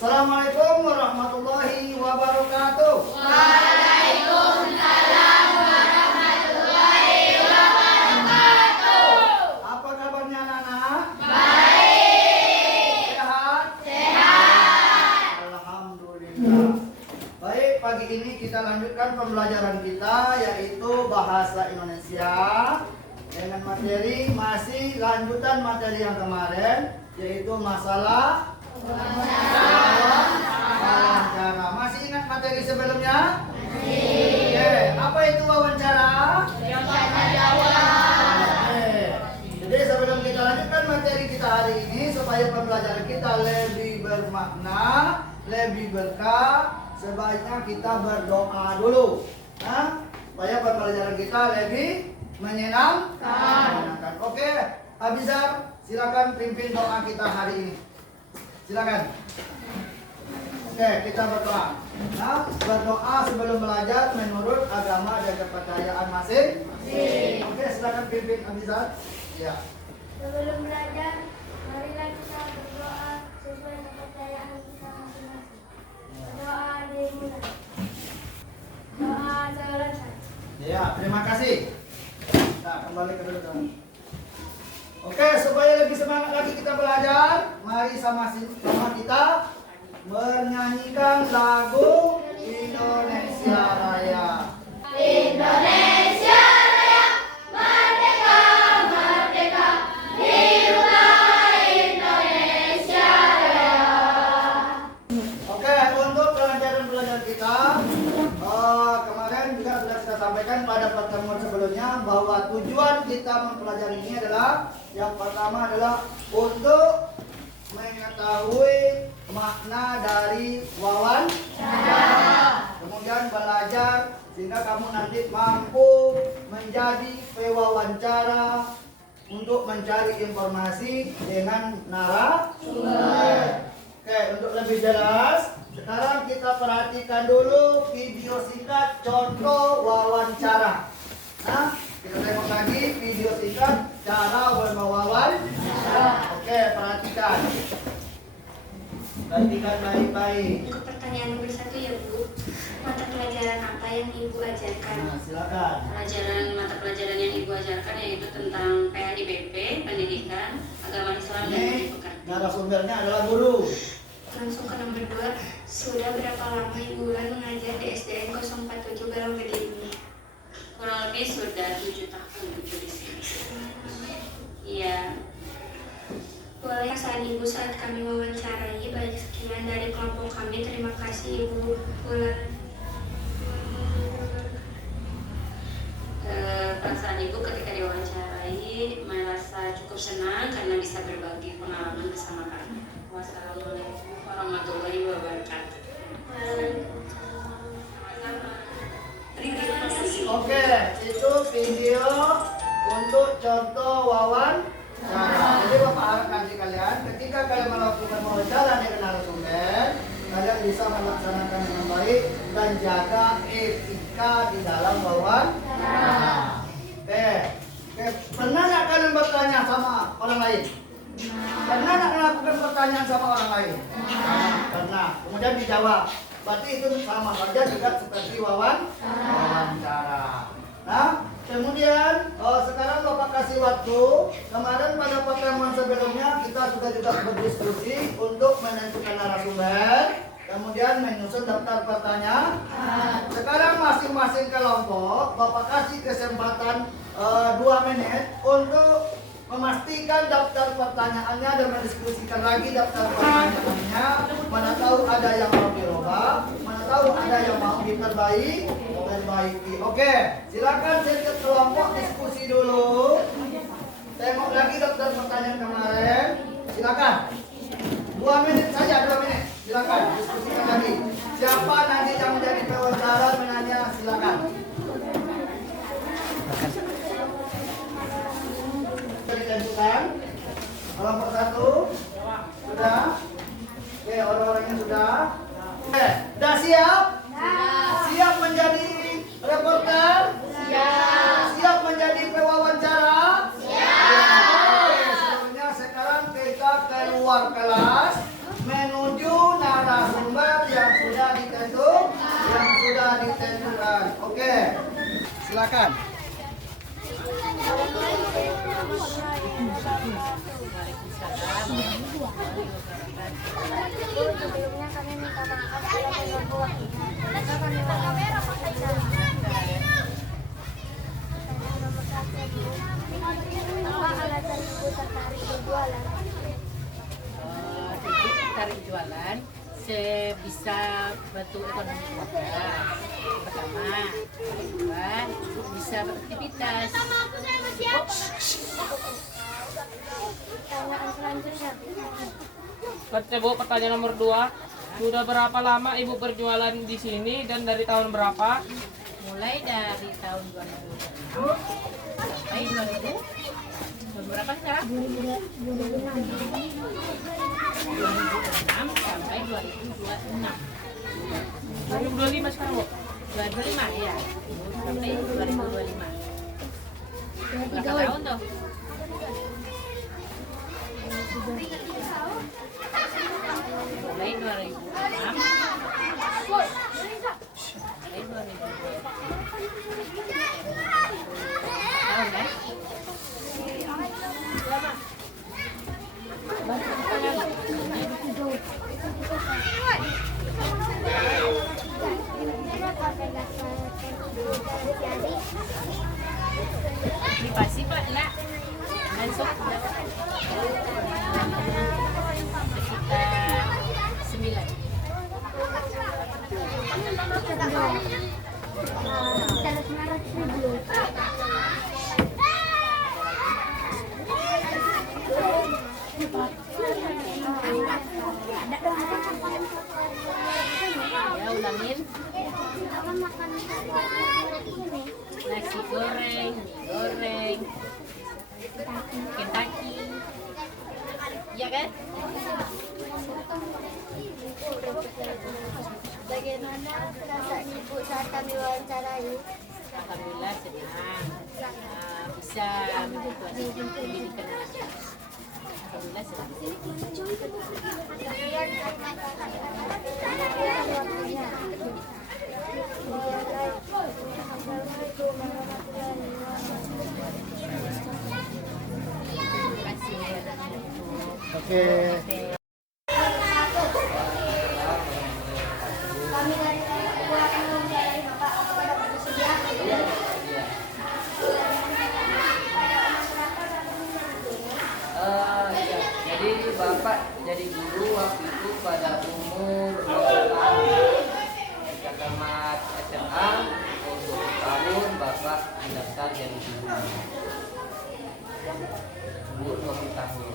Assalamualaikum warahmatullahi wabarakatuh. Waalaikumsalam warahmatullahi wabarakatuh. Apa kabarnya anak-anak? Baik. Sehat? Sehat. Alhamdulillah. Baik, pagi ini kita lanjutkan pembelajaran kita yaitu bahasa Indonesia dengan materi masih lanjutan materi yang kemarin yaitu masalah wawancara. Masih ingat materi sebelumnya? Masih. Oke, apa itu wawancara? Tanya jawab. Oke. Jadi sebelum kita lanjutkan materi kita hari ini supaya pembelajaran kita lebih bermakna, lebih berkah, sebaiknya kita berdoa dulu. Nah, supaya pembelajaran kita lebih menyenangkan. Oke, Abizar, silakan pimpin doa kita hari ini. Silakan. Oke, kita berdoa. Nah, berdoa sebelum belajar menurut agama dan kepercayaan masing-masing. Oke, silakan pimpin Abizar. Ya. Sebelum belajar, marilah kita berdoa sesuai kepercayaan kita masing-masing. Berdoa dimulai. Doa selesai. Ya, terima kasih. Nah, kembali ke duduk. Oke, supaya lebih semangat lagi kita belajar, mari sama kita menyanyikan lagu Indonesia Raya. Indonesia Raya, merdeka, merdeka, hiduplah Indonesia Raya. Oke, untuk pelajaran kita kemarin juga sudah kita sampaikan pada pertemuan sebelumnya bahwa tujuan kita mempelajari ini adalah yang pertama adalah untuk mengetahui makna dari wawancara. Kemudian belajar sehingga kamu nanti mampu menjadi pewawancara untuk mencari informasi dengan narasumber. Oke, untuk lebih jelas, sekarang kita perhatikan dulu video singkat contoh wawancara. Nah, kita tengok lagi video singkat cara berwawancara. Oke, perhatikan. Perhatikan baik-baik. Untuk pertanyaan nomor 1 ya Bu, mata pelajaran apa yang Ibu ajarkan? Nah, silakan. Mata pelajaran yang Ibu ajarkan yaitu tentang PAIBP, pendidikan, agama Islam dan Ini budi pekerti. narasumbernya adalah guru. Langsung ke nomor 2, sudah berapa lama Ibu mengajar di SDN 047 Balonggede ini? Kurang lebih sudah 7 tahun Ibu di sini. Iya. Boleh saat Ibu saat kami wawancarai. Baik, sekian dari kelompok kami. Terima kasih Ibu. Perasaan Ibu ketika diwawancarai merasa cukup senang karena bisa berbagi pengalaman bersama kami. Wassalamualaikum warahmatullahi wabarakatuh. Oke, itu video untuk contoh wawancara. Jadi Bapak harapkan kalian ketika kalian melakukan wawancara dengan narasumber, kalian bisa melaksanakan dengan baik dan jaga etika di dalam wawancara. Oke, pernah nggak kalian bertanya sama orang lain? Pernah nggak melakukan pertanyaan sama orang lain? Pernah. Kemudian dijawab. Berarti itu sama saja juga seperti wawancara. Nah, kemudian sekarang Bapak kasih waktu. Kemarin pada pertemuan sebelumnya kita sudah juga berdiskusi untuk menentukan narasumber, kemudian menyusun daftar pertanyaan. Sekarang masing-masing kelompok Bapak kasih kesempatan 2 menit untuk memastikan daftar pertanyaannya dan mendiskusikan lagi daftar pertanyaannya. Mana tahu ada yang mau dirubah, mana tahu ada yang mau diperbaiki. Oke, silakan setiap kelompok diskusi dulu. Tengok lagi daftar pertanyaan kemarin. Silakan. 2 menit saja, 2 menit. Silakan diskusikan lagi. Siapa nanti yang menjadi pewawancara menanya, silakan. Ditentukan. Kelompok 1 sudah. Oke, orang-orangnya sudah. Oke, sudah siap? Siap menjadi reporter? Siap menjadi pewawancara? Oke, sebelumnya sekarang kita keluar kelas menuju narasi. ditentukan. Oke, silakan. Sebelumnya kami minta maaf bila mengganggu waktunya. Karena kami apa alasan ibu tertarik berjualan? Ibu tertarik jualan sebisa bantu ekonomi keluarga. Pertama, kedua, ibu bisa beraktivitas. Pertanyaan selanjutnya. Bu, pertanyaan nomor 2. Sudah berapa lama Ibu berjualan di sini dan dari tahun berapa? Mulai dari tahun 2006 sampai 2000. Tahun berapa sekarang? 2006 sampai 2026. 2025 sekarang, Bu. 2025 ya. Sampai 2025. Berapa tahun tuh? Mulai 2006 sampai 2020. Tahun kan? Dipasi Pak, nak masuk sekitar 9. Ya ulangin. Nasi goreng, mie goreng, Kentucky, ya kan? Bagaimana perasaan ibu saat kami wawancarai? Alhamdulillah senang bisa menjadi pendidikan anak. Alhamdulillah senang. Terima kasih. Oke. Kami dari keluarga mewawancarai Bapak, apakah dapat bersedia? Ya. Jadi Bapak jadi guru waktu itu pada umur 20 tahun. Ketika tamat SMA, umur 20 tahun Bapak mendaftar jadi guru. Umur 20 tahun.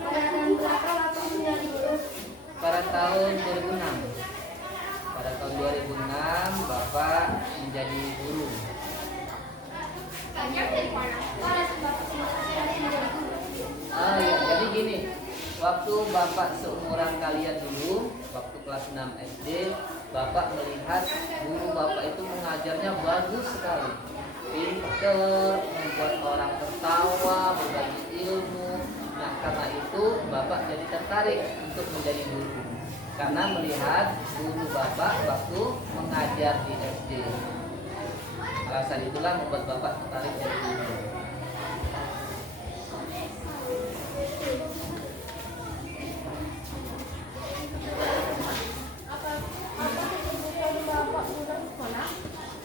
Pada tahun berapa Bapak menjadi guru? Pada tahun 2006. Pada tahun 2006 Bapak menjadi guru. Ya, jadi gini, waktu Bapak seumuran kalian dulu, waktu kelas 6 SD, Bapak melihat guru Bapak itu mengajarnya bagus sekali, pinter, membuat orang tertawa, berbagi ilmu. Nah, karena itu Bapak jadi tertarik untuk menjadi guru, karena melihat guru Bapak waktu mengajar di SD. Alasan itulah membuat Bapak tertarik jadi guru.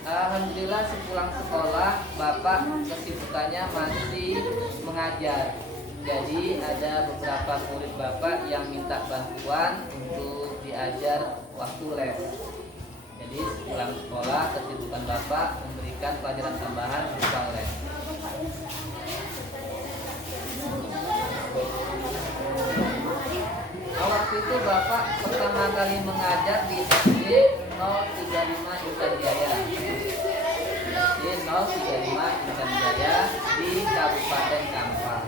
Alhamdulillah sepulang sekolah Bapak kesibukannya masih mengajar. Jadi ada beberapa murid Bapak yang minta bantuan untuk diajar waktu les. Jadi sepulang sekolah kesibukan Bapak memberikan pelajaran tambahan berupa les. Waktu itu Bapak pertama kali mengajar di SD 035 Intan Jaya. Di 035 Intan Jaya di Kabupaten Kampar.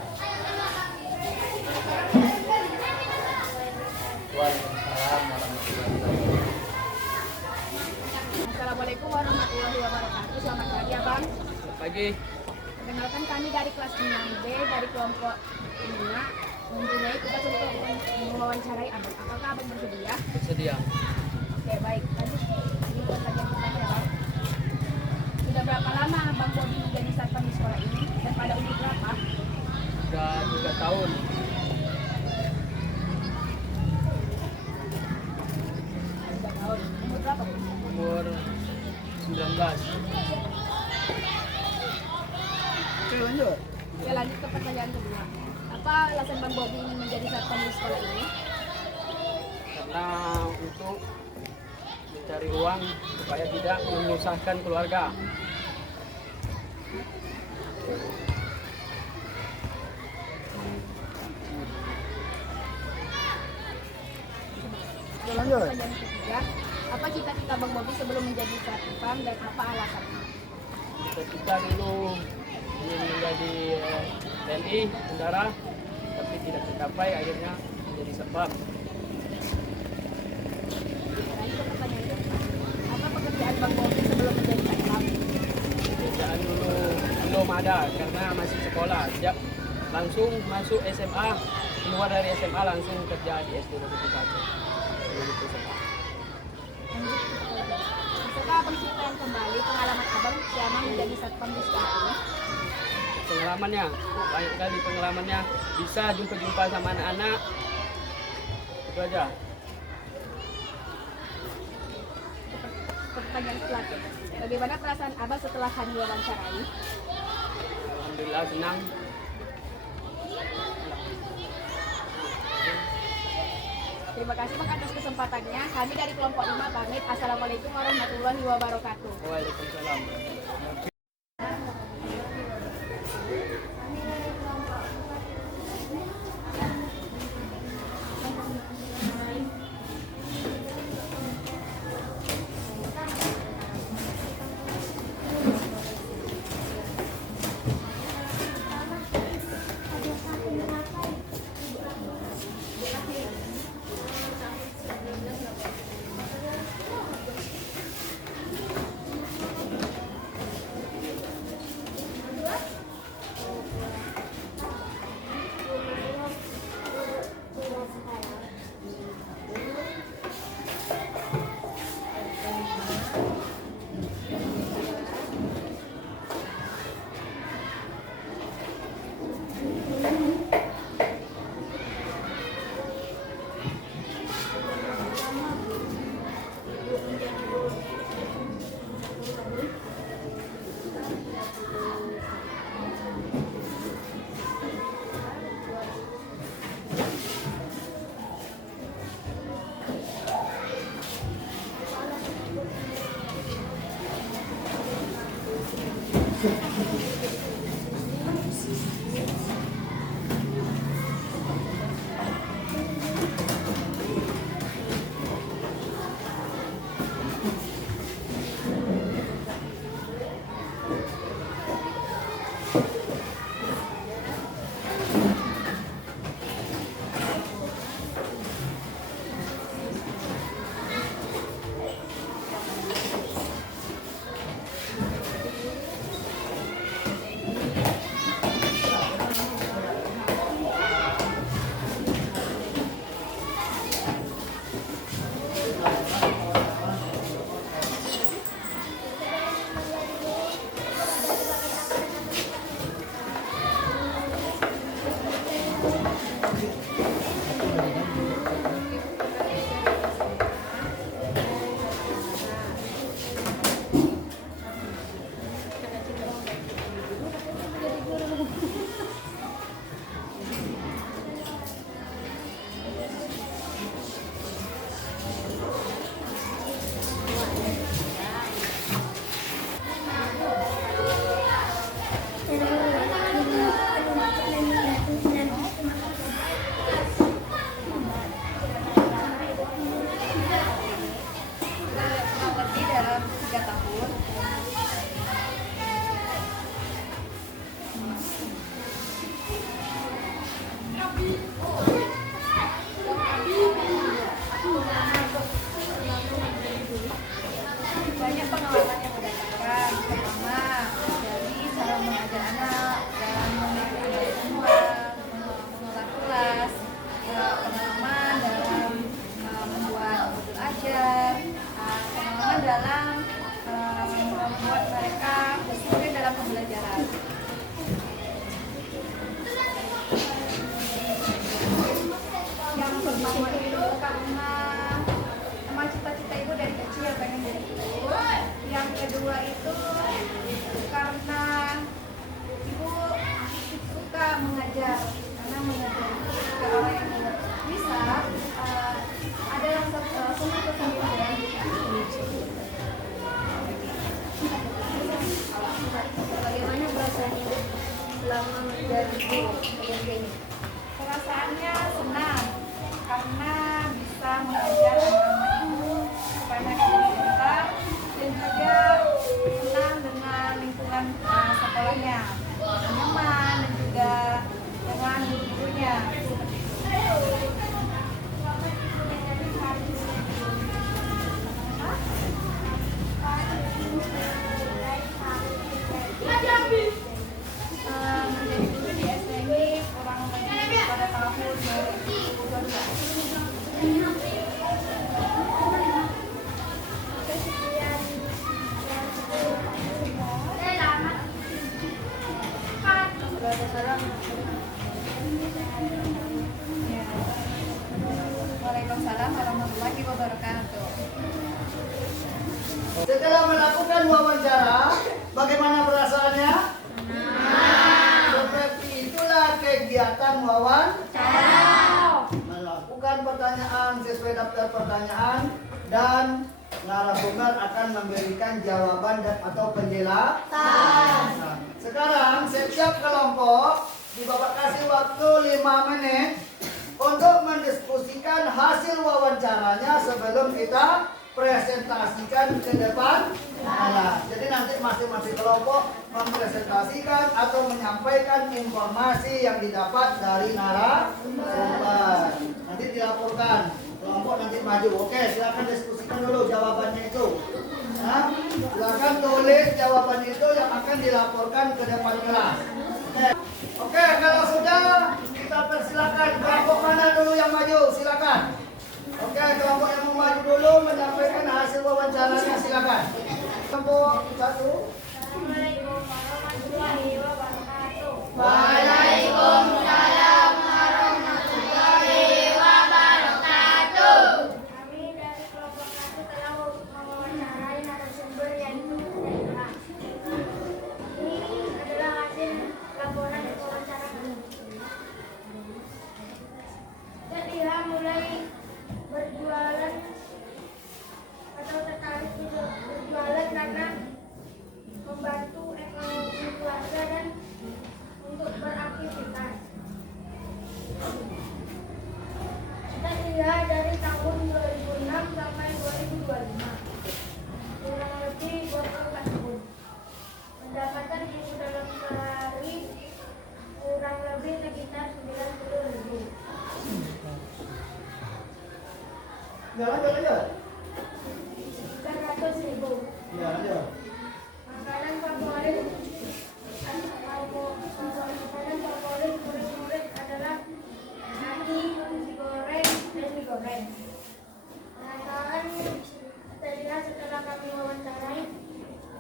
Waalaikumsalam warahmatullahi wabarakatuh. Assalamualaikum warahmatullahi wabarakatuh. Selamat pagi Abang. Pagi. Perkenalkan kami dari kelas 6B dari kelompok 5 Mempunyai tugas untuk mewawancarai abang. Apakah abang bersedia? Bersedia. Oke, baik. Lanjut. Ini pertanyaan pertama ya, Bang. Sudah berapa lama Bang Bobi menjadi satpam di sekolah ini dan pada umur berapa? Sudah 3 tahun. 3 tahun. Umur berapa, Bu? Umur 19. Oke, lanjut. Oke, lanjut ke pertanyaan kedua. Apa alasan Bang Bobi ingin menjadi satpam di sekolah ini? Karena untuk mencari uang supaya tidak menyusahkan keluarga. Oke, lanjut. Pertanyaan ketiga. Apa cita-cita Bang Bobi sebelum menjadi satpam dan apa alasannya? Kita dulu ingin menjadi TNI, tentara, tapi tidak tercapai, akhirnya menjadi satpam. Lanjut ke pertanyaan keempat. Apa pekerjaan Bang Bobi sebelum menjadi satpam? Pekerjaan dulu belum ada karena masih sekolah. Sejak langsung masuk SMA, keluar dari SMA langsung kerja di SD Negeri 1. Begitu saja. Lanjut ke pertanyaan. Bisakah Abang ceritain kembali pengalaman Abang selama menjadi satpam di sekolah ini? Pengalamannya, banyak kali pengalamannya. Bisa jumpa-jumpa sama anak-anak. Itu aja. Pertanyaan terakhir. Bagaimana perasaan Abang setelah kami wawancarai? Alhamdulillah senang. Terima kasih Bang atas kesempatannya. Kami dari kelompok 5 pamit. Assalamualaikum warahmatullahi wabarakatuh. Waalaikumsalam. mengajar, karena mengajar itu ketika orang yang bisa ada yang senang kesendirian. Bagaimana perasaannya selama menjadi guru SMP ini? Perasaannya senang karena bisa mengajar anak-anak itu supaya mereka jadi pintar dan juga senang dengan lingkungan sekolahnya, nyaman dan juga dengan guru-gurunya. Menjadi guru di SD ini kurang lebih pada tahun 2022. Waalaikumsalam warahmatullahi wabarakatuh. Setelah melakukan wawancara, bagaimana perasaannya? Seperti itulah kegiatan wawancara. Melakukan pertanyaan sesuai daftar pertanyaan dan narasumber akan memberikan jawaban dan atau penjelasan. Sekarang setiap kelompok Bapak kasih waktu 5 menit untuk mendiskusikan hasil wawancaranya sebelum kita presentasikan ke depan. Nah, jadi nanti masing-masing kelompok mempresentasikan atau menyampaikan informasi yang didapat dari narasumber. Nanti dilaporkan, kelompok nanti maju. Oke, silakan diskusikan dulu jawabannya itu. Nah, silakan tulis jawabannya itu yang akan dilaporkan ke depan kelas. Oke, kalau sudah kita persilakan kelompok mana dulu yang maju, silakan. Oke, kelompok yang mau maju dulu menyampaikan hasil wawancaranya, silakan. Kelompok 1. Assalamualaikum warahmatullahi wabarakatuh. Waalaikumsalam warahmatullahi wabarakatuh. Kami dari kelompok 1 telah mewawancarai narasumber yaitu Zaira. Ini adalah hasil laporan wawancara kami. Zaira mulai berjualan atau tertarik berjualan karena membantu ekonomi keluarga dan untuk beraktivitas. Kita lihat dari tahun 2006 sampai 2025, kurang lebih 24 tahun. Pendapatan ibu dalam sehari kurang lebih sekitar 90 ribu. Lanjut. 100 ribu. Ya, lanjut. Makanan favorit murid-murid adalah nasi goreng dan mie goreng. Perasaan terlihat setelah kami wawancarai,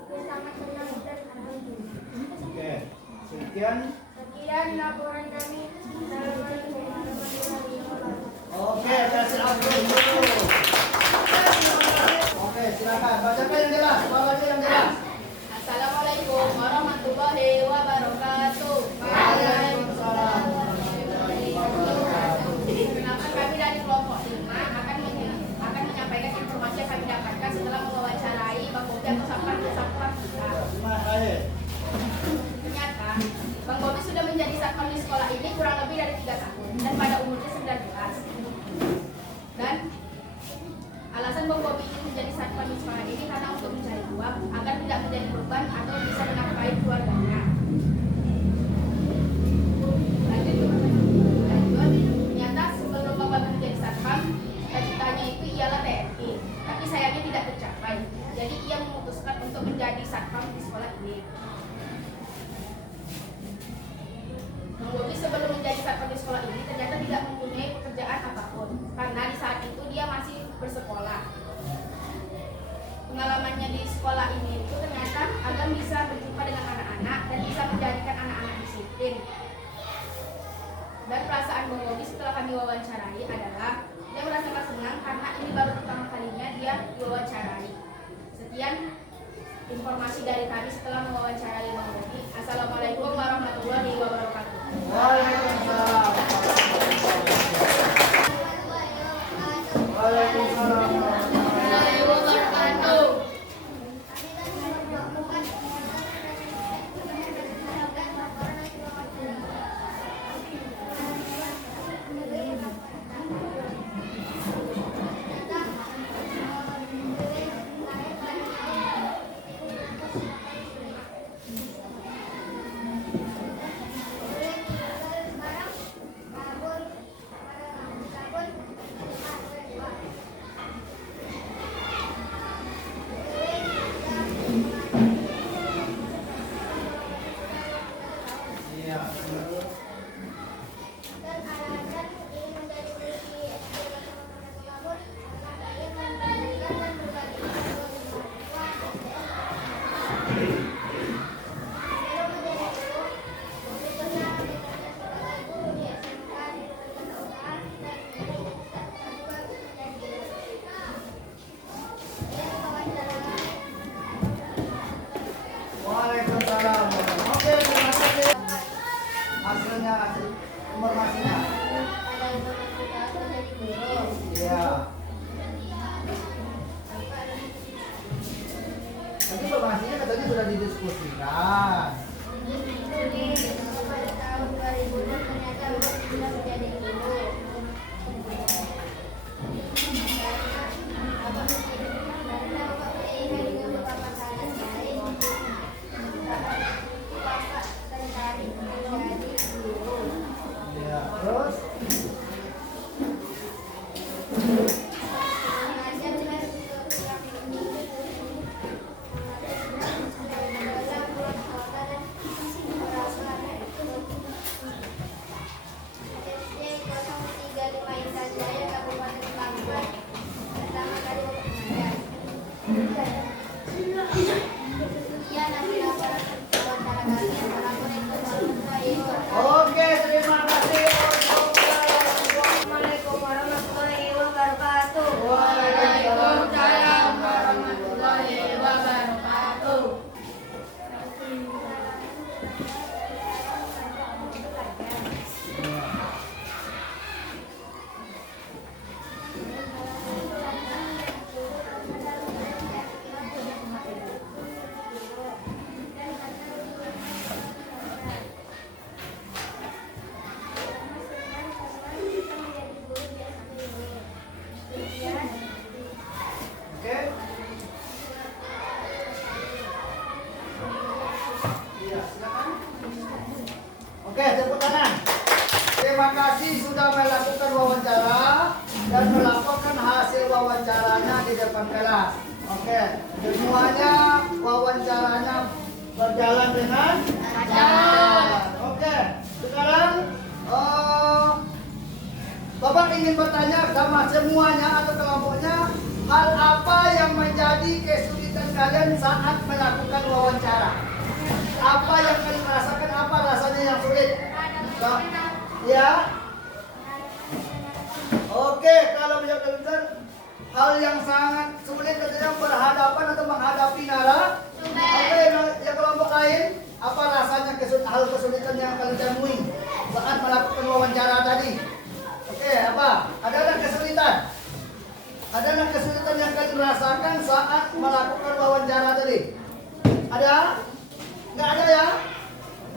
dia sangat senang dan alhamdulillah. Oke, sekian. Sekian laporan kami. Assalamualaikum warahmatullahi wabarakatuh. Oke, kasih aplaus dulu. Oke, silakan. Bacakan yang jelas, bacakan yang jelas. Assalamualaikum warahmatullahi wabarakatuh. Waalaikumsalam. Perkenalkan, kami dari kelompok 5 akan menyampaikan informasi yang kami dapatkan setelah mewawancarai Bang Bobi atau Sapran kita. Mas Aye. Ternyata Bang Bobi sudah menjadi satpam di sekolah ini kurang lebih dari 3 tahun dan pada umurnya 19. Dan alasan Bang Bobi ingin menjadi satpam di sekolah ini karena untuk mencari uang agar tidak menjadi beban atau bisa menafkahi keluarganya. Ternyata sebelum Bang Bobi menjadi satpam, cita-citanya itu ialah TNI, tapi sayangnya tidak tercapai. Jadi ia memutuskan untuk menjadi satpam di sekolah ini. Bang Bobi sebelum menjadi satpam di sekolah ini ternyata tidak mempunyai pekerjaan apapun karena di saat itu dia masih bersekolah. Pengalamannya di sekolah ini itu ternyata agar bisa berjumpa dengan anak-anak dan bisa menjadikan anak-anak disiplin. Dan perasaan Bang Bobi setelah kami wawancarai adalah dia merasakan senang karena ini baru pertama kalinya dia diwawancarai. Sekian informasi dari kami setelah mewawancarai Bang Bobi. Assalamualaikum warahmatullahi wabarakatuh. informasinya. Ada informasi atau dari guru. Iya. Tapi informasinya katanya sudah didiskusikan. Pada tahun 2006 ternyata Bapak sudah menjadi guru. Karena Bapak berilmu dengan Bapak sangat baik. Bapak tertarik menjadi guru. Iya. Terus Mengajarkan untuk kami dalam kota dan merasa SD 035 Intan Jaya Kabupaten Bangka pertama kali mengajar. Iya, nanti laporan wawancara kami. Assalamualaikum warahmatullahi wabarakatuh. oke, terima kasih untuk Assalamualaikum warahmatullahi wabarakatuh. Waalaikumsalam warahmatullahi wabarakatuh. Oke. Iya, silakan. Oke, tepuk tangan. Terima kasih sudah melakukan wawancara dan melaporkan hasil wawancaranya di depan kelas. Oke, semuanya wawancaranya berjalan dengan lancar. Oke, sekarang Bapak ingin bertanya sama semuanya atau kelompoknya, hal apa yang menjadi kesulitan kalian saat melakukan wawancara? Apa yang kalian rasakan? Apa rasanya yang sulit? Ya. Oke, kalau menjawab hal yang sangat sulit katanya berhadapan atau menghadapi narasumber. Oke, yang kelompok lain, apa rasanya hal kesulitan yang kalian temui saat melakukan wawancara tadi? Oke, apa? Ada kesulitan? Ada kesulitan yang kalian rasakan saat melakukan wawancara tadi? Ada? Nggak ada ya?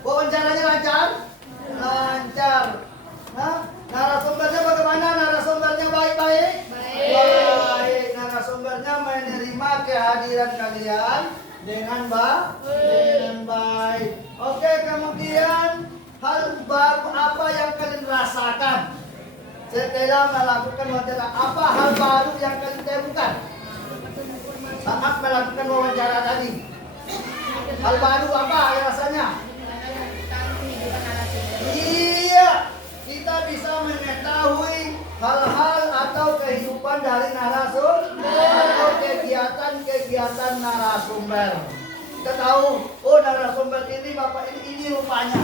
Wawancaranya lancar? Lancar. Nah, narasumbernya bagaimana? Narasumbernya baik-baik? Baik. Narasumbernya menerima kehadiran kalian dengan baik. Oke, kemudian hal baru apa yang kalian rasakan setelah melakukan wawancara? Apa hal baru yang kalian temukan saat melakukan wawancara tadi? Hal baru apa rasanya? Iya, kita bisa mengetahui hal-hal atau kehidupan dari narasumber atau kegiatan narasumber. Kita tahu, oh narasumber ini bapak ini rupanya.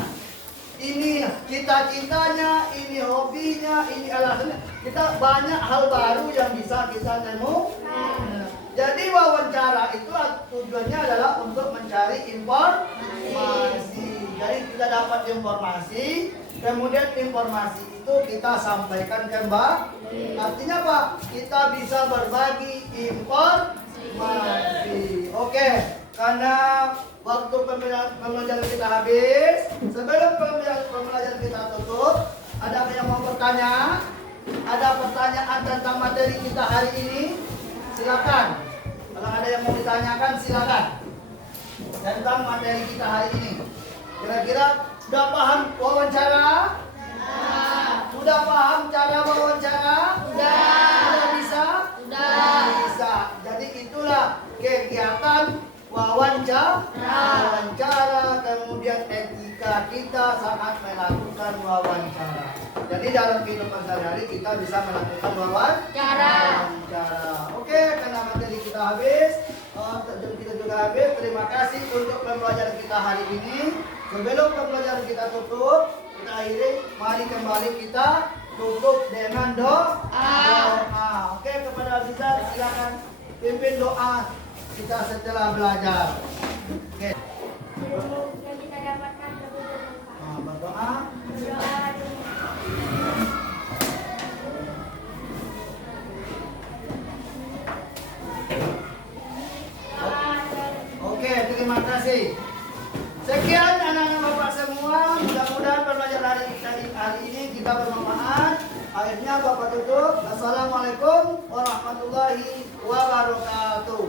Ini cita-citanya, ini hobinya, ini alasannya. Kita banyak hal baru yang bisa kita temukan. Jadi wawancara itu tujuannya adalah untuk mencari informasi. Jadi kita dapat informasi, kemudian informasi itu kita sampaikan ke Mbak. Artinya apa? Kita bisa berbagi informasi. Oke, karena waktu pembelajaran kita habis, sebelum pembelajaran kita tutup, ada yang mau bertanya? Ada pertanyaan tentang materi kita hari ini? Silakan. Kalau ada yang mau ditanyakan, silakan. Tentang materi kita hari ini. Kira-kira sudah paham wawancara? Sudah paham cara wawancara? Sudah bisa? Bisa. Jadi itulah kegiatan wawancara, kemudian etika kita saat melakukan wawancara. Jadi dalam kehidupan sehari-hari kita bisa melakukan wawancara. Oke, karena materi kita habis, kita juga habis. Terima kasih untuk pembelajaran kita hari ini. Sebelum pembelajaran kita tutup, kita akhiri. Mari kembali kita tutup dengan doa. Oke, kepada Abizar silakan pimpin doa kita setelah belajar. Oke. Ilmu yang kita dapatkan lebih bermanfaat. Berdoa. Berdoa kali ini jika bermanfaat. Akhirnya Bapak tutup. Assalamualaikum warahmatullahi wabarakatuh.